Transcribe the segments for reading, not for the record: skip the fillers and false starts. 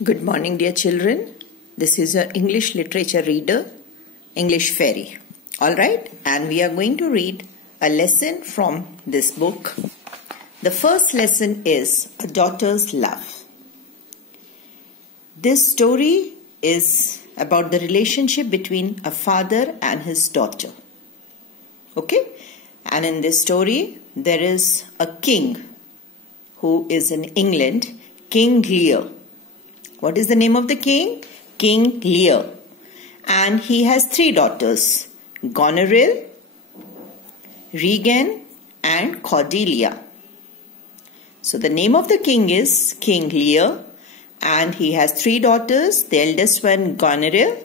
Good morning, dear children. This is your English literature reader, English Fairy. Alright, and we are going to read a lesson from this book. The first lesson is A Daughter's Love. This story is about the relationship between a father and his daughter. Okay, and in this story, there is a king who is in England, King Lear. What is the name of the king? King Lear. And he has three daughters, Goneril, Regan and Cordelia. So the name of the king is King Lear and he has three daughters. The eldest one Goneril,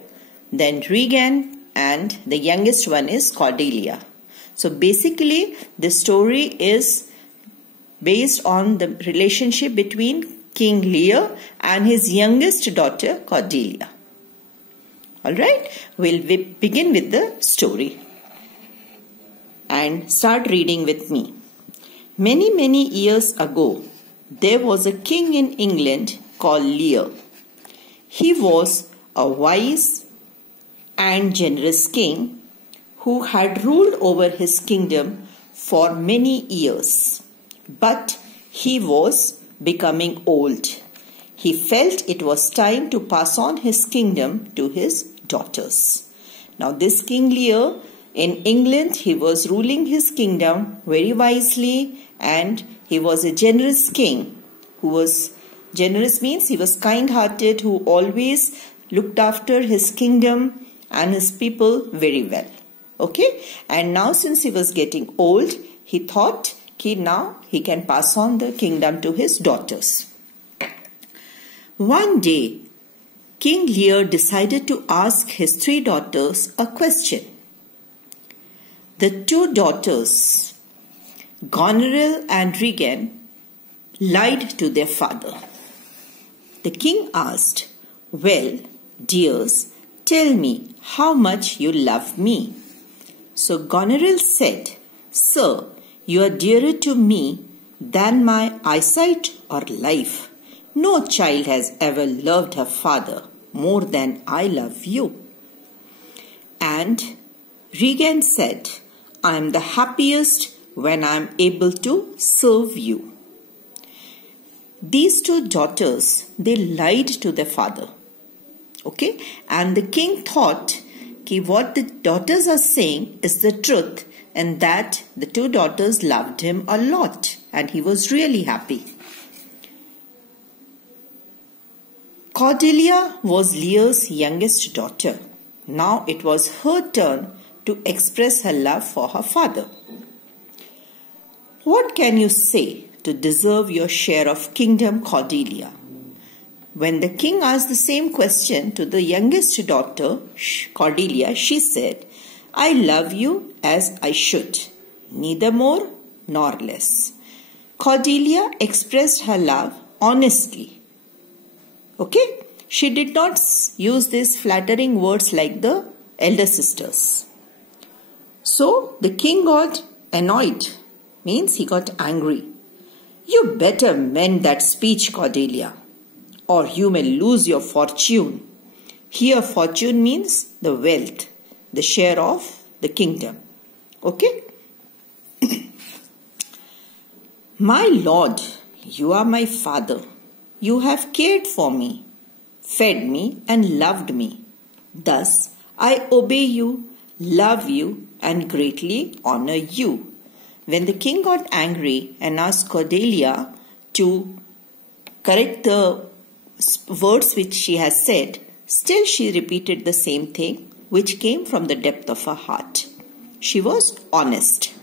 then Regan and the youngest one is Cordelia. So basically this story is based on the relationship between King Lear and his youngest daughter Cordelia. Alright, we'll begin with the story and start reading with me. Many years ago, there was a king in England called Lear. He was a wise and generous king who had ruled over his kingdom for many years. But he was becoming old. He felt it was time to pass on his kingdom to his daughters. Now this King Lear in England, he was ruling his kingdom very wisely and he was a generous king. Who was generous means he was kind-hearted, who always looked after his kingdom and his people very well. Okay, and now since he was getting old, he thought now he can pass on the kingdom to his daughters. One day, King Lear decided to ask his three daughters a question. The two daughters, Goneril and Regan, lied to their father. The king asked, "Well, dears, tell me how much you love me." So Goneril said, "Sir, you are dearer to me than my eyesight or life. No child has ever loved her father more than I love you." And Regan said, "I am the happiest when I am able to serve you." These two daughters, they lied to their father. Okay, and the king thought what the daughters are saying is the truth, and that the two daughters loved him a lot and he was really happy. Cordelia was Lear's youngest daughter. Now it was her turn to express her love for her father. "What can you say to deserve your share of kingdom, Cordelia?" When the king asked the same question to the youngest daughter, Cordelia, she said, "I love you as I should, neither more nor less." Cordelia expressed her love honestly. Okay? She did not use these flattering words like the elder sisters. So the king got annoyed, means he got angry. "You better mend that speech, Cordelia, or you may lose your fortune." Here fortune means the wealth, the share of the kingdom. Okay? "My lord, you are my father. You have cared for me, fed me and loved me. Thus I obey you, love you and greatly honor you." When the king got angry and asked Cordelia to correct the words which she has said, still she repeated the same thing which came from the depth of her heart. She was honest.